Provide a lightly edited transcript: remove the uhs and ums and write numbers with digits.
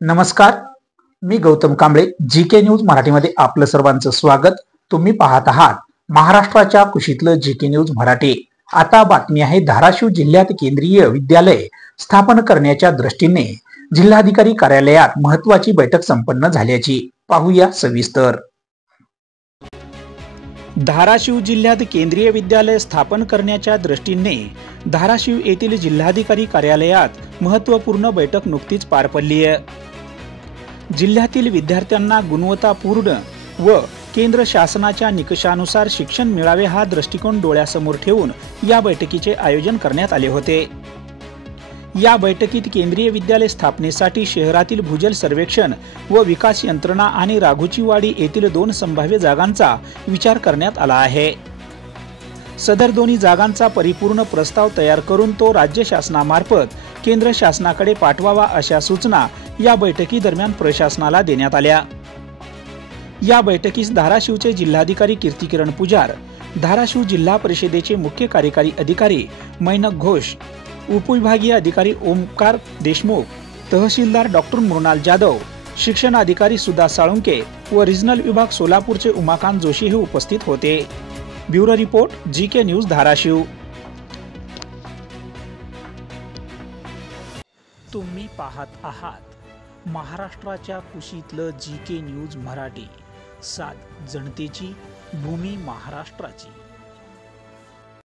नमस्कार, मी Gautam Kamble. GK news मराठीमध्ये आपलं सर्वांचं स्वागत. तुम्ही पाहत आहात महाराष्ट्राच्या कुशीतलं जीके न्यूज मराठी. आता बातमी आहे धाराशिव जिल्ह्यात केंद्रीय विद्यालय स्थापन करण्याच्या दृष्टीने जिल्हाधिकारी कार्यालयात महत्त्वाची बैठक संपन्न झाल्याची. पाहूया सविस्तर. धाराशिव जिल्ह्यात केंद्रीय विद्यालय स्थापन करण्याच्या दृष्टीने धाराशिव येथील जिल्हाधिकारी कार्यालयात महत्त्वपूर्ण बैठक नुकतीच पार पडली आहे. जिल्ह्यातील विद्यार्थ्यांना गुणवत्तापूर्ण व केंद्र शासनाच्या निकषानुसार शिक्षण मिळावे हा दृष्टिकोन डोळ्यासमोर ठेवून या बैठकीचे आयोजन करण्यात आले होते. या बैठकीत केंद्रीय विद्यालय स्थापनेसाठी शहरातील भूजल सर्वेक्षण व विकास यंत्रणा आणि राघोचीवाडी येथील 2 संभाव्य जागांचा विचार करण्यात आला आहे. सदर दोन्ही जागांचा परिपूर्ण प्रस्ताव तयार करून तो राज्य शासनामार्फत केंद्र शासनाकडे पाठवावा अशा सूचना या बैठकीदरम्यान प्रशासनाला देण्यात आल्या. या बैठकीस धाराशिवचे जिल्हाधिकारी कीर्तिकिरण पुजार, धाराशिव जिल्हा परिषदेचे मुख्य कार्यकारी अधिकारी मैनक घोष, उपविभागीय अधिकारी ओमकार देशमुख, तहसीलदार डॉक्टर मृणाल जाधव, शिक्षण अधिकारी सुधा साळुंके व रिजनल विभाग सोलापूरचे उमाकांत जोशी हे उपस्थित होते. Bureau report, GK news Dharashiv. तुम्ही पाहत आहात महाराष्ट्राच्या कुशीतलं जीके न्यूज मराठी. सात जनतेची, भूमी महाराष्ट्राची.